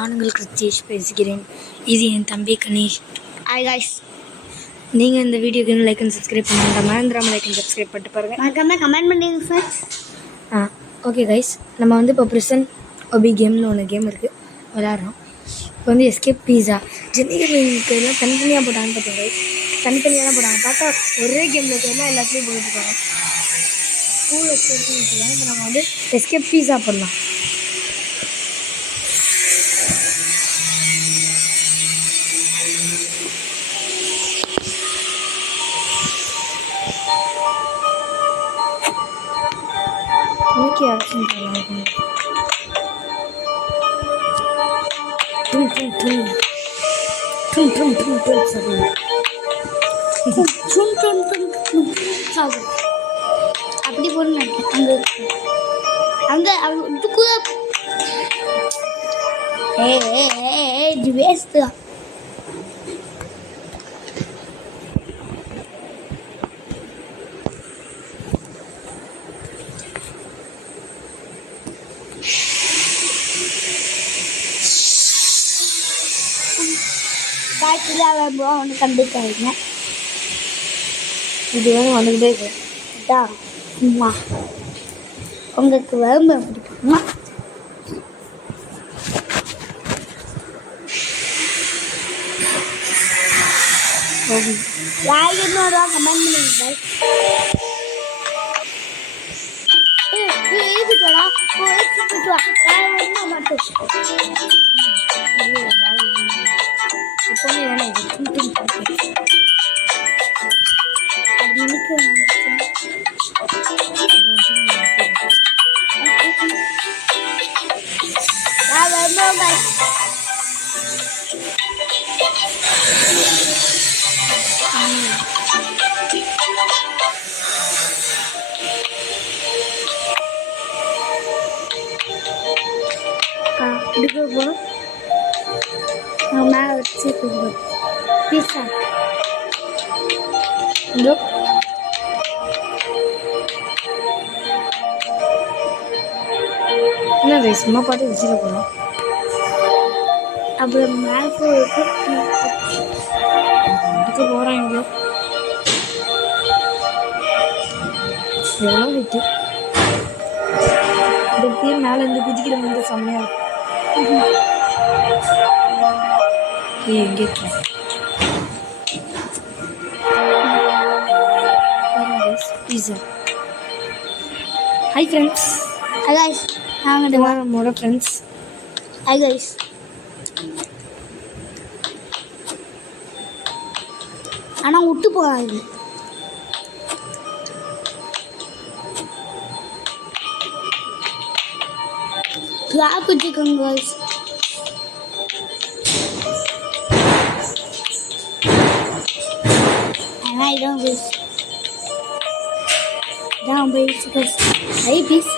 நான் உங்கள் கிருத்தேஷ் பேசுகிறேன். இது என் தம்பி கணேஷ். ஹாய் காய்ஸ், நீங்கள் இந்த வீடியோக்கு இன்னும் லைக் அண்ட் சப்ஸ்கிரைப் பண்ணுங்க. மறந்துடாமல் லைக் அண்ட் சப்ஸ்கிரைப் பண்ணிட்டு பாருங்கள். மறக்காம கமெண்ட் பண்ணுங்க ஃப்ரெண்ட்ஸ். ஓகே கைஸ், நம்ம வந்து இப்போ ப்ரிசன் ஒபி கேம்னு ஒன்று கேம் இருக்குது, விளையாடுறோம். இப்போ வந்து எஸ்கேப் பீஸா ஜென்னிகளுக்கு எல்லாம் தனித்தனியாக போட்டாங்கன்னு பார்த்தோம் கைஸ். தனித்தனியாக தான் போட்டாங்க. பார்த்தா ஒரே கேமில் இருக்கிறதெல்லாம் எல்லாத்துலேயும் போட்டுருக்காங்க. ஸ்கூல் வச்சுருக்கோம். இப்போ நம்ம வந்து எஸ்கேப் பீஸா போடலாம். ஓகே, அரசு அப்படி போன அங்கே அங்கே இதுக்கு இது வேஸ்ட்டு தான். காய்ச்சல் அவனை கண்டுக்காதீங்க. இது வேணும் வந்துக்கிட்டே இருக்கு. இதான் அம்மா உங்களுக்கு வரும்பு பிடிக்குமா? யாருக்கு இன்னொரு கமெண்ட் பண்ணுங்க. எழுதிக்கடா மட்டும் எப்பவுமே வேணும். மேலே வச்சு பீஸா என்ன சும்மா பாட்டு வச்சுட்டு போகலாம். அப்புறம் மேலே எடுக்க போகிறாங்க. எவ்வளோ விட்டு இந்த பேர் மேலே இருந்து குதிக்கிற வந்து செம்மையாக இருக்கும். எங்கே pizza. Hi friends. Hi guys, நாங்கள் நம்மளோட ஃப்ரெண்ட்ஸ். Hi guys. ஆனால் விட்டு போகாது. கிளாப் வச்சுக்கோங்க காய்ஸ். ஆனால் இதான் பீஸ், இதான் பீஸ் காய்ஸ். High piece.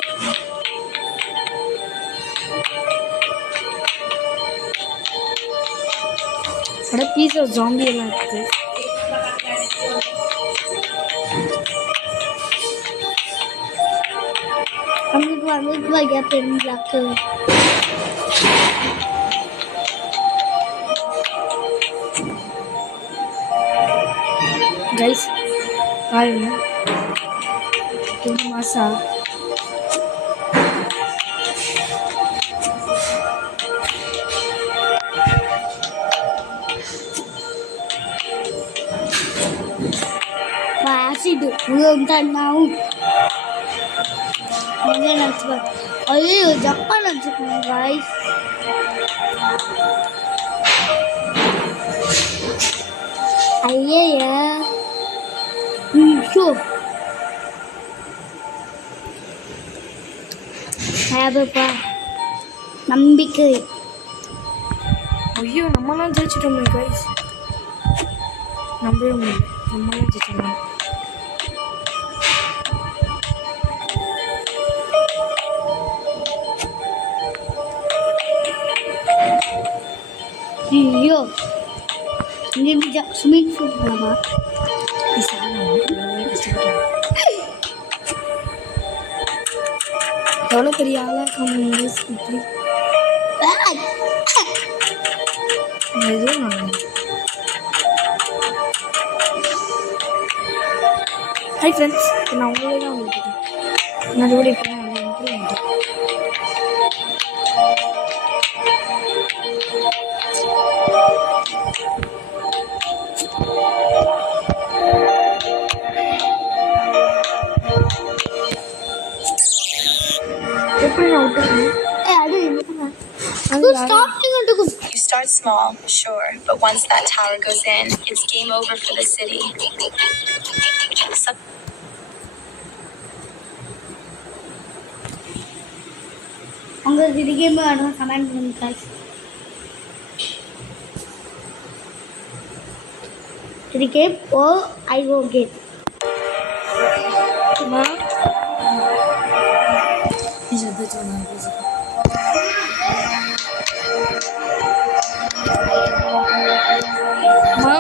அட பீஸா ஜாம்பி எல்லாம் இருக்குது. அங்கே கேப் பிளாக்கு கைஸ் பாருங்க, மாசா ஆசிட் உங்களாவும் நினச்சி பார்த்தேன். ஐயோ ஜப்பான் நினச்சிக்கோங்க காய்ஸ். ஐயா ஐயோ ஹேப்பா நம்பிக்கை. ஐயோ நம்மளாம் ஜெயிச்சிட்டோமே கைஸ், நம்பவே முடியல. நம்மளாம் ஜெயிச்சிட்டோம். ஐயோ இங்கே ஸ்விம்மிங் பூல் போகலாமா? எவ்வளோ பெரிய ஆளாக இருக்காங்க. எதுவும் ஹாய் ஃப்ரெண்ட்ஸ், நான் உங்களே தான் உங்களுக்கு மறுபடியும் இப்போ நான் இம்ப்ரூவ்மெண்ட் எப்படி நான் விட்டுறேன். அது starting வந்துக்கும். You start small, sure, but once that tower goes in, it's game over for the city. உங்களுக்கு இது கேம் வேணும் கமெண்ட் பண்ணுங்க guys. இது கேம் ஓ ஐ ஓ கேம். அம்மா நீ சத்தத்தை நான் பேசுகிறேன். அம்மா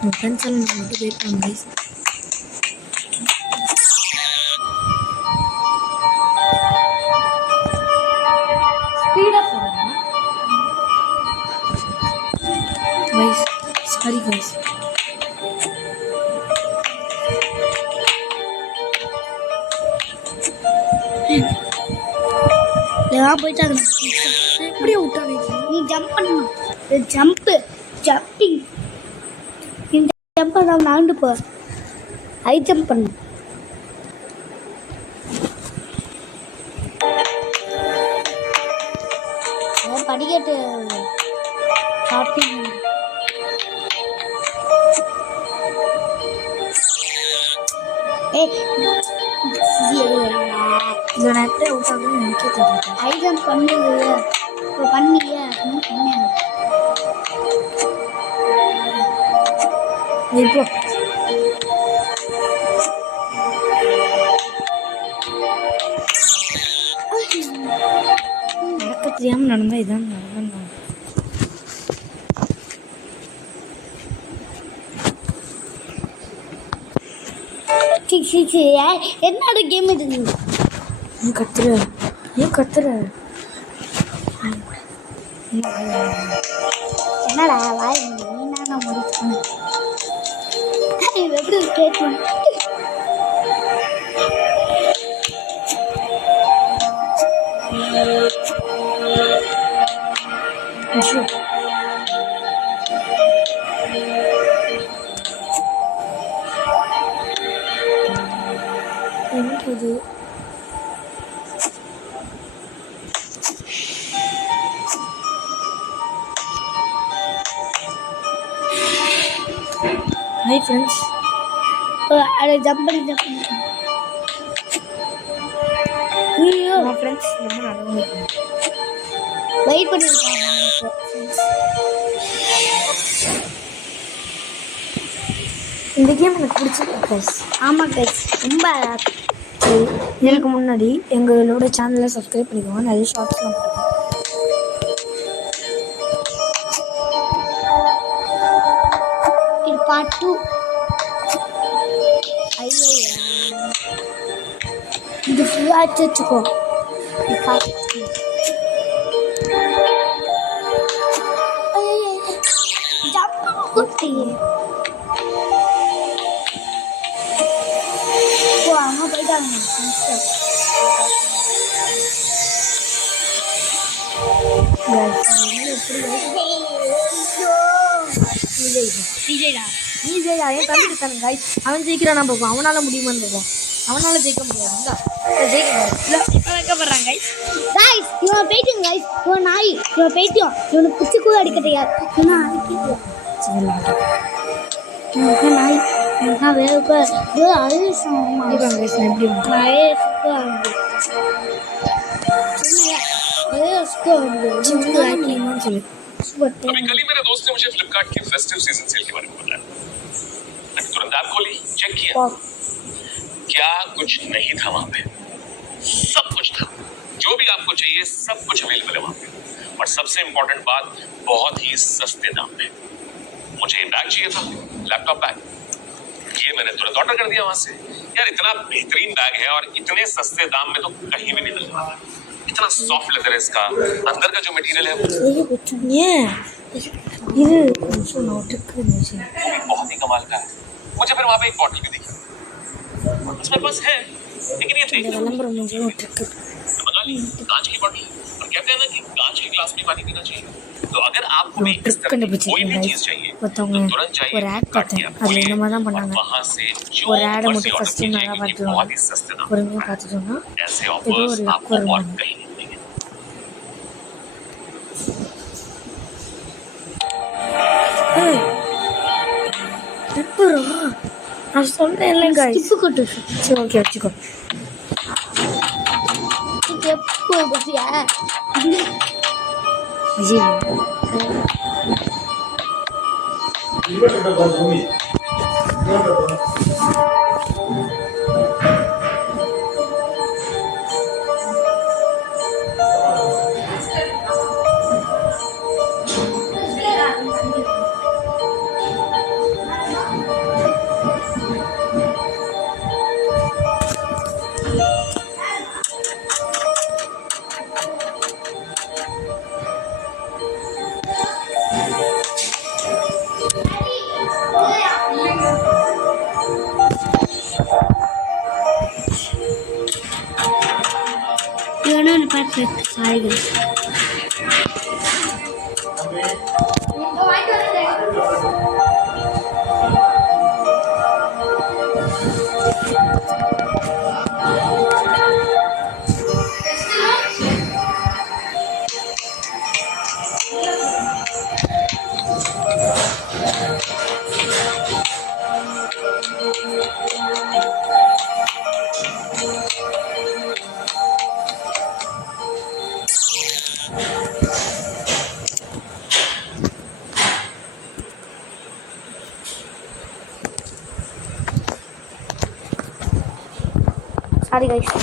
உங்கள் ஃப்ரெண்ட்ஸ் எல்லாம் நான் மட்டும் வெயிட் பண்ணுங்க கைஸ். ஸ்பீடாக போகிறேன். Guys sorry guys. நான் போயிட்டாங்க. எப்படியே விட்டாங்க. நீ ஜம்ப் பண்ணணும். ஜம்பிங் இந்த ஜம்ப் நான் நாண்டு போ. ஐ ஜம்ப் பண்ணணும். படிக்கட்டு ஷாப்பிங் இந்த நேரத்தை விட்டாங்கன்னு எனக்கே தெரியும். ஐ ஜம்ப் பண்ணுது இப்போ பண்ணிய பண்ணேன். இப்போ நடக்க தெரியாமல் நடந்தா இதான் நடந்தான். என்னோட கேம் இது? ஏன் கத்துற? என்னடா வாய் நீனா முடிச்சு எப்படி கேட்கணும். என்னது ஹாய் ஃப்ரெண்ட்ஸ். அதை ஜம்ப் பண்ணி ஐயோ ஃப்ரெண்ட்ஸ் ரொம்ப நல்லா வெயிட் பண்ணிருக்காங்க. இந்த கேம் எனக்கு பிடிச்சிருக்கு கைஸ். ஆமாம் கைஸ் ரொம்ப இதுக்கு முன்னாடி எங்களோட சேனலை சப்ஸ்கிரைப் பண்ணிக்கோங்க. நிறைய ஷார்ட்ஸ்லாம் போட்டுருக்கோம். இது பார்ட் 2. ஐயோ இது ஃபுல்லாக வச்சுக்கோ. குட்டி அம்மா போயிட்டாங்க. விஜய்டா ஈஸியாக என் தம்பி தானே கைஸ். அவன் ஜெயிக்கிறானா பார்ப்போம். அவனால் முடியுமான்னு பார்ப்போம். அவனால் ஜெயிக்க முடியாது. வைக்கப்படுறாங்க கைஸ். இவன் போயிட்டுங்க கைஸ். இவன் நாய் இவன் போயிட்டியும். இவனுக்கு பிச்சு கூட அடிக்க தெரியாது. ஏன்னா அடிக்க நாய் வேறு अभी कल ही मेरे दोस्त ने मुझे फ्लिपकार्ट की फेस्टिव सीजन सेल के बारे में बताया। मैंने तुरंत ऐप खोली, चेक किया, क्या कुछ नहीं था वहां पे। सब कुछ था, जो भी आपको चाहिए सब कुछ अवेलेबल है वहां पे। और सबसे इम्पोर्टेंट बात, बहुत ही सस्ते दाम पे। मुझे ये बैग चाहिए था, लैपटॉप बैग, ये मैंने तुरंत ऑर्डर कर दिया वहां से। यार इतना बेहतरीन बैग है और इतने सस्ते दाम में तो कहीं भी नहीं मिल रहा। इतना सॉफ्ट लेदर है इसका, अंदर का जो मटेरियल है वो ஏன் இது கொஞ்சம் நோட்டுக்கு இருந்துச்சு. बहुत ही कमाल का है। मुझे फिर वहाँ पे एक बॉटल भी दिखी, उसमें बस है, लेकिन ये இந்த देखने में விளம்பரம் கொஞ்சம் நோட்டுக்கு. बंगाली कांच की बॉटल, और कहते हैं ना कि कांच के ग्लास में पानी पीना चाहिए। तो अगर आपको भी इस तरह की कोई भी चीज चाहिए तो ஒருத்தவங்க तुरंत जाइए ஒரு ஆட் फ्लिपकार्ट பார்த்தேன், की ऐप அதில் खोलिए இந்த மாதிரி தான் और பண்ணாங்க. वहाँ से जो ஒரு ஆடை ऊपर से மட்டும் ऑर्डर ஃபஸ்ட்டு कीजिए நல்லா क्योंकि பார்த்துருவாங்க, बहुत ही सस्ते दाम பொறுமையாக பார்த்துட்டோம்னா ऐसे ஏதோ ऑफर्स ஒரு லக் आपको और வருவாங்க. कहीं नहीं मिलेंगे। எப்பரா நான் சொல்றேன்ல guys. ஸ்கிப்பு கொட்டு சரி ஓகே வச்சுக்கோ. எப்போ பத்தியா ஐயோ இவனும் ஒன்று பார்த்து சாய்கள் சாரி கைஸ்.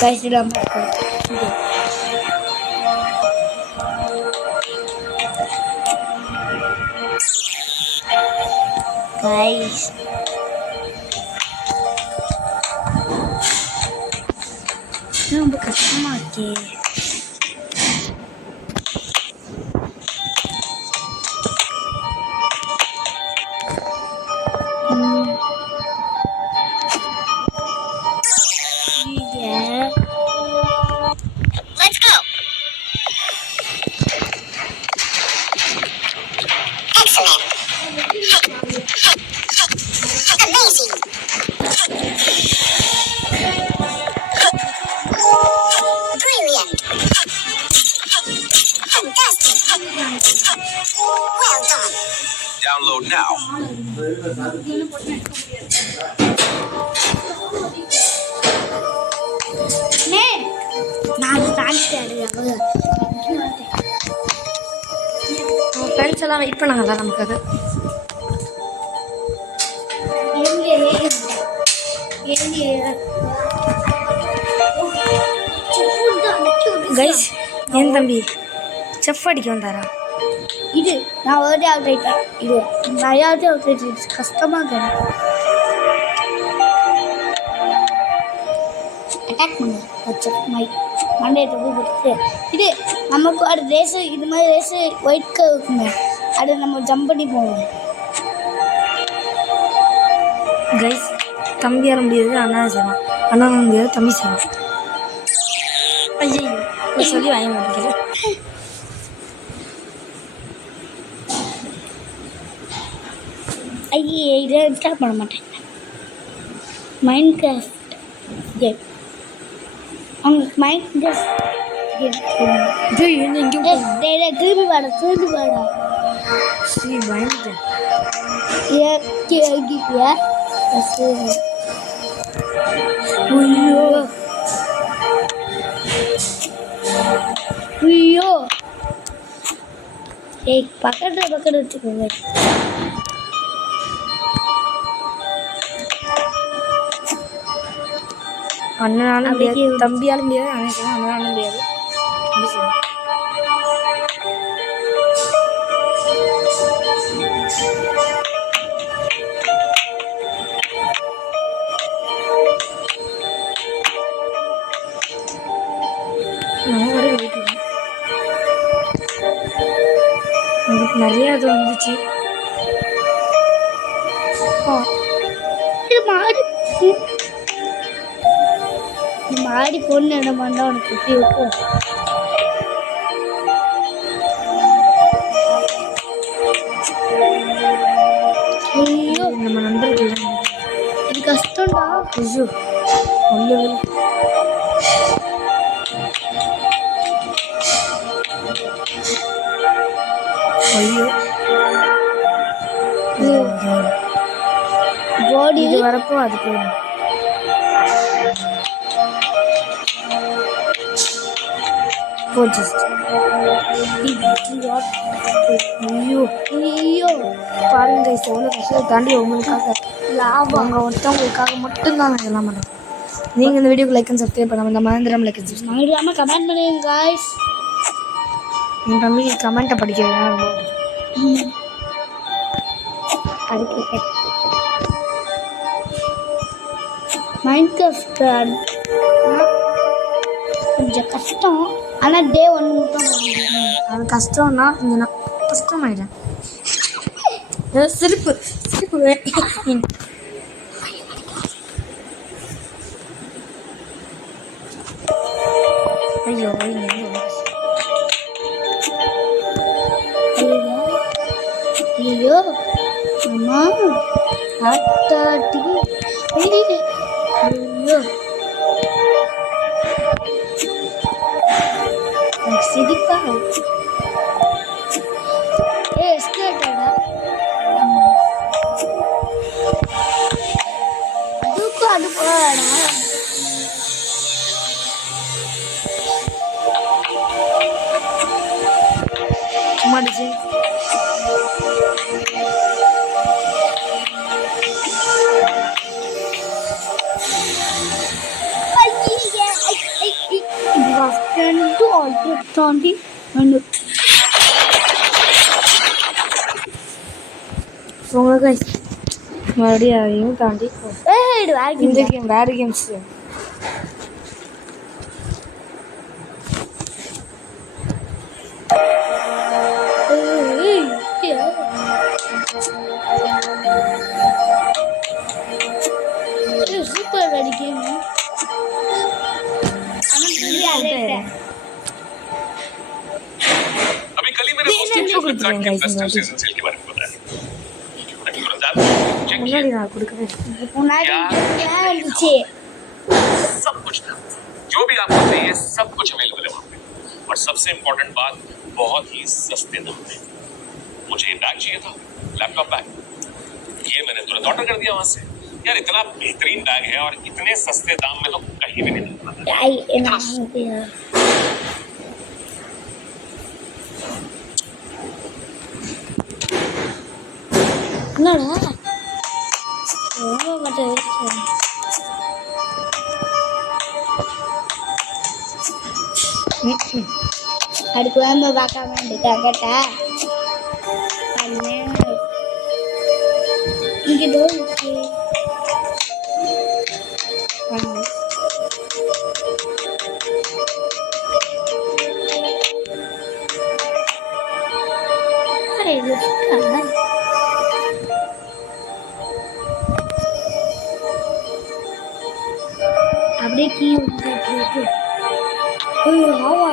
கைஸ் இல்லாம கைஸ் ரொம்ப கஷ்டமா இருக்கே. Let's go. Excellent. Amazing. Brilliant. Fantastic. Well done. Download now. நான் காமிச்சிட்டாரு அவங்க நம்ம ஃப்ரெண்ட்ஸ் எல்லாம் வெயிட் பண்ணாங்களா நமக்காக. கைஸ் என் தம்பி செஃப் அடிக்க வந்தாரா? இது நான் ஒரு அவுட் ஆயிட்டேன். இது நிறையாவது அவுட் ஆயிட்டு கஷ்டமாக இருக்கு. அட்டாக் பண்ணு வச்சு மண்டே போட்டு இது நமக்கு ஒரு ரேஸு இது மாதிரி ரேஸு ஒயிட் கலர் இருக்குமே அதை நம்ம ஜம்ப் பண்ணி போவோம். கைஸ் தம்பியால் முடியாது அண்ணா செய்வான், அண்ணா முடியாது தம்பி செய்வான். ஐயோ சொல்லி வாங்க மாட்டேங்கிறேன். ஐயே இதை இன்ஸ்டால் பண்ண மாட்டேன். மைண்ட் கிராஃப்ட் கேம் அவங்க மைண்ட் கிராஃப்ட் கேம் என்ன இங்கே திரும்பி வாடா ஸ்ரீ பயந்துட்டேன். ஐயோ ஐயோ ஏய் பக்கத்தில் வச்சுக்கோங்க. அண்ணனாலும் முடியாது தம்பியாலும் முடியாது அண்ணன் செய்வான், அண்ணனாலும் முடியாது தம்பி செய்வான். நான் வர வீட்டுக்கு எனக்கு நிறையா இது வந்துச்சு. இது மாடி பொண்ணு என்ன பண்ணா உனக்கு சுற்றி இருக்கும். ஐயோ நம்ம நண்பர்கள் இது கஷ்டம்டா. ஐயோ ஒன்று ஐயோ பாடி இது வரப்போ அது போயிடும். போச்சு. ஐயோ ஐயோ பாருங்க கைஸ் எவ்வளோ கஷ்டத்தை தாண்டி உங்களுக்காக லாபம் அவங்க ஒருத்தவங்களுக்காக மட்டும்தான் நான் இதெல்லாம் பண்ணுறேன். நீங்கள் இந்த வீடியோக்கு லைக் அண்ட் சப்ஸ்கிரைப் பண்ணாமல் இந்த மறந்துடாம லைக் அண்ட் சப்ஸ்கிரைப் மறந்துடாம கமெண்ட் பண்ணுங்க गाइस. என் தம்பிக்கு கமெண்ட்டை படிக்கிறதுனா ரொம்ப அதுக்கு மைண்ட் கிராஃப்ட் கொஞ்சம் கஷ்டம். ஆனால் டே 1 மட்டும் அது கஷ்டம்னா இங்கே நான் கஷ்டமாயிட்டேன். சிரிப்பு சிரிப்பு ஐயோ ஐயோ அம்மா ஆட்டாட்டி ஐயோ சிரிப்பா எஸ்கேட்டடா அதுக்கு அது போடா. சும்மா டிசைன் தாண்டி உங்களுக்கு மறுபடியும் அதையும் தாண்டி இந்த கேம் வேறு கேம்ஸ் சூப்பர் வேறு கேம். अभी कल ही मेरे दोस्त ने मुझे फ्लिपकार्ट के फेस्टिव सीजन सेल के बारे में बताया. मैंने तुरंत ऐप चेक किया. முன்னாடி நான் கொடுக்குறேன். முன்னாடி இருந்துச்சு. सब कुछ था. जो भी आपको चाहिए सब कुछ अवेलेबल है वहाँ पे. और सबसे इम्पोर्टेंट बात बहुत ही सस्ते दाम में. मुझे ये बैग चाहिए था, लैपटॉप बैग. ये मैंने तुरंत ऑर्डर कर दिया वहाँ से. यार इतना बेहतरीन बैग है और इतने सस्ते दाम में तो कहीं भी नहीं मिलता. என்னடா ரொம்ப மட்டும் அதுக்கு வந்து பார்க்காம கேட்டா இங்கே அப்படியே கீ வந்து ஆவா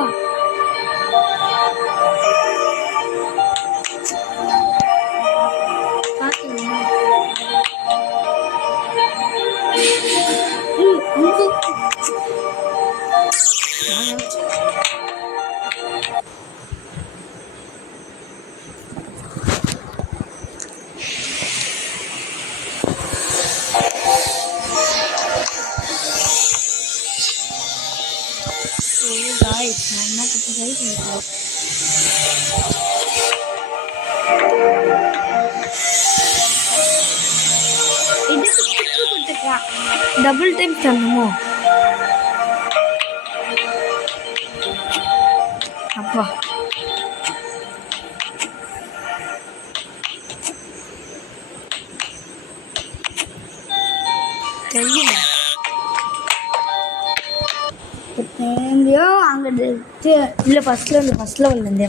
டபுள் டைம் தரணுமோ? அப்பா தெரியல. எங்கேயோ அங்கே இல்லை ஃபர்ஸ்ட் லெவல்லேருந்தே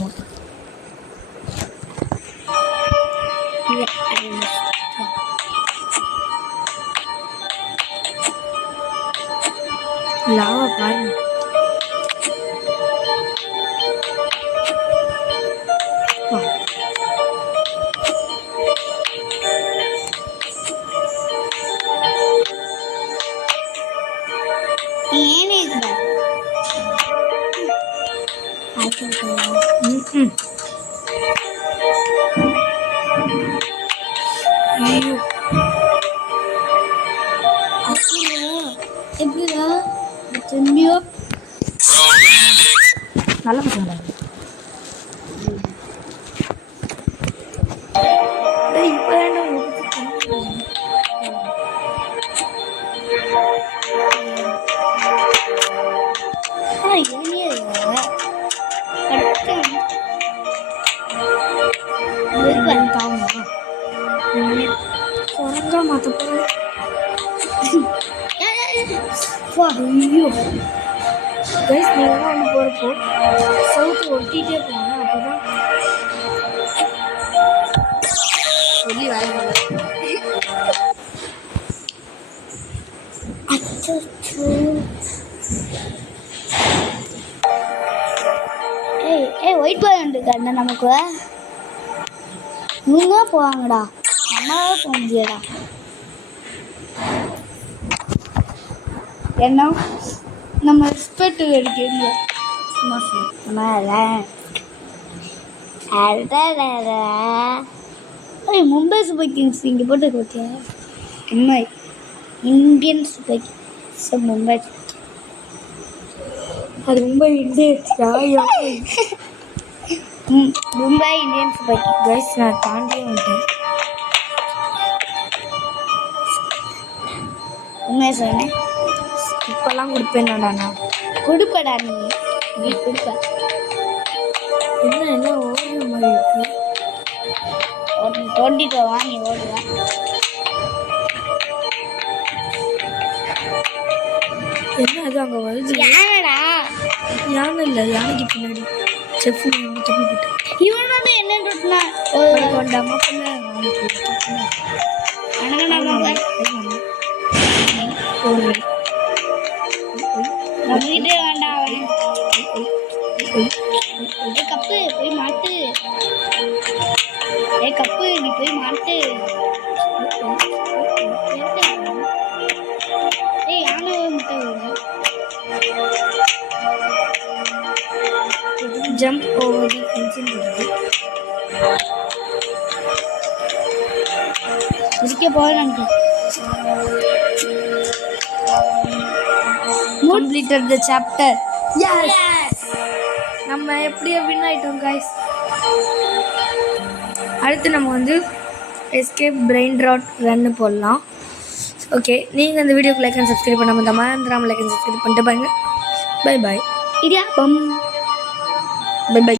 லாவா பாருங்க. ஏனே ஐயோ எப்படிடா திரும்பியோ நல்ல பசங்க. இப்போ குரங்கா மாற்ற போகிறேன். ஐயோ கைஸ், நீங்கள் ஒன்று போகிறப்போ சவுத்து ஒட்டிகிட்டே போங்க. அப்போ தான் சொல்லி வேலை. ஏய் ஒயிட் பாய் வந்துருக்காருண்ணா நமக்கு. இவங்க போவாங்கடா, நம்மளால போக முடியாதா? என்ன நம்ம ரெஸ்பெக்ட் எடுக்கீங்க மும்பை சூப்பர் கிங்ஸ் இங்கே போட்டு பார்த்தியா? Mumbai Indian super kings Mumbai. அது மும்பை இந்தியன்ஸா? Mumbai Indian super kings. Guys, நான் தாண்டியே வந்துட்டேன். உண்மையை சொன்னேன். இப்போல்லாம் கொடுப்பேன்னாடா நான். கொடுப்படா நீ கொடுப்ப. என்ன ஓடுற மாதிரி இருக்கு. தோண்டிட்டு வாங்கி ஓடுவேன். என்ன அது அங்கே வருது? யானடா? யானை இல்லை, யானைக்கு பின்னாடி செஃப் தப்பி போட்டு இவனோட என்னன்னா கொண்டாமா பண்ண நம்ம வீட்டே வேண்டாம். அவன் கப்பு போய் மாட்டு. கப்பு நீ போய் மாட்டு. யானை முட்டை ஜம்ப் ஓவர் தி ஃபென்சிங் வருது. இதுக்கே போகிறேன். completed the chapter. Yes. நம்ம எப்படியோ வின் ஆயிட்டோம் गाइस. அடுத்து நம்ம வந்து எஸ்கேப் பிரெயின் ராட் ரன் போடலாம். ஓகே, நீங்கள் இந்த வீடியோக்கு லைக் அண்ட் சப்ஸ்கிரைப் பண்ணாமல் தான் மறந்துடாமல் லைக் அண்ட் சப்ஸ்கிரைப் பண்ணிட்டு பாருங்க. Bye bye. இடியா பம். பை பாய்.